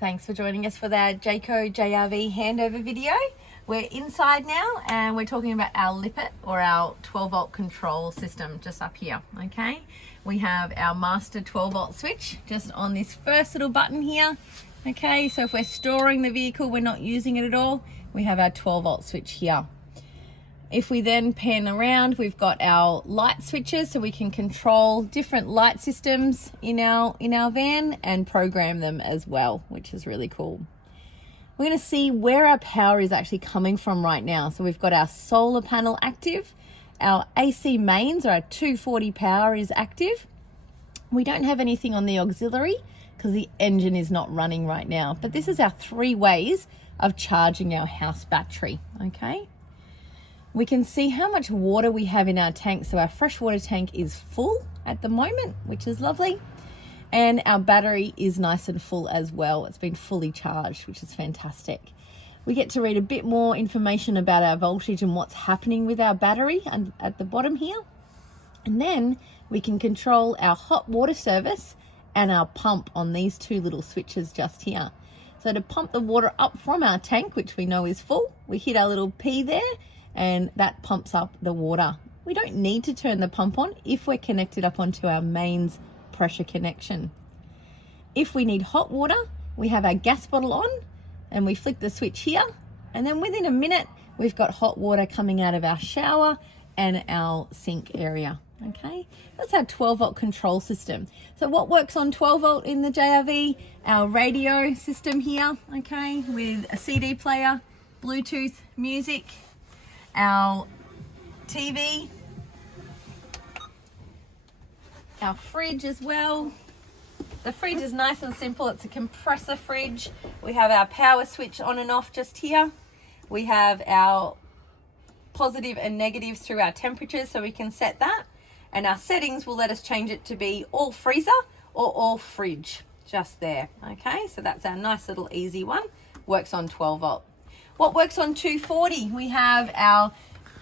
Thanks for joining us for that Jayco JRV handover video. We're inside now and we're talking about our lippet or our 12 volt control system just up here, okay? We have our master 12 volt switch just on this first little button here, okay? So if we're storing the vehicle, we're not using it at all, we have our 12 volt switch here. If we then pan around, we've got our light switches so we can control different light systems in our van and program them as well, which is really cool. We're going to see where our power is actually coming from right now. So we've got our solar panel active, our AC mains or our 240 power is active. We don't have anything on the auxiliary because the engine is not running right now, but this is our 3 ways of charging our house battery, okay? We can see how much water we have in our tank. So our freshwater tank is full at the moment, which is lovely. And our battery is nice and full as well. It's been fully charged, which is fantastic. We get to read a bit more information about our voltage and what's happening with our battery at the bottom here. And then we can control our hot water service and our pump on these 2 little switches just here. So to pump the water up from our tank, which we know is full, we hit our little P there, and that pumps up the water. We don't need to turn the pump on if we're connected up onto our mains pressure connection. If we need hot water, we have our gas bottle on and we flick the switch here, and then within a minute we've got hot water coming out of our shower and our sink area. Okay, that's our 12 volt control system. So what works on 12 volt in the JRV? Our radio system here, okay, with a CD player, Bluetooth music, our TV, our fridge as well. The fridge is nice and simple. It's a compressor fridge. We have our power switch on and off just here. We have our positive and negatives through our temperatures, so we can set that. And our settings will let us change it to be all freezer or all fridge just there. Okay, so that's our nice little easy one. Works on 12 volt. What works on 240? We have our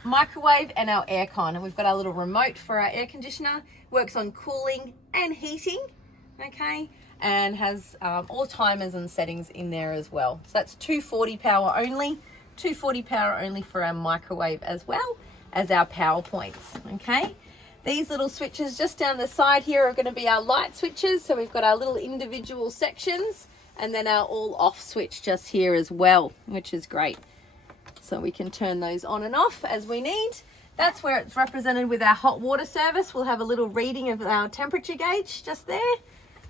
microwave and our aircon, and we've got our little remote for our air conditioner. Works on cooling and heating, okay, and has all timers and settings in there as well. So that's 240 power only. 240 power only for our microwave as well as our power points, okay. These little switches just down the side here are going to be our light switches. So we've got our little individual sections, and then our all off switch just here as well, which is great. So we can turn those on and off as we need. That's where it's represented with our hot water service. We'll have a little reading of our temperature gauge just there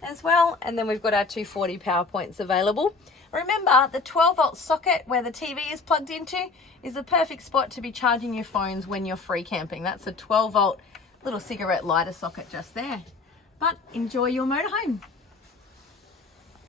as well. And then we've got our 240 power points available. Remember, the 12 volt socket where the TV is plugged into is the perfect spot to be charging your phones when you're free camping. That's a 12 volt little cigarette lighter socket just there. But enjoy your motorhome.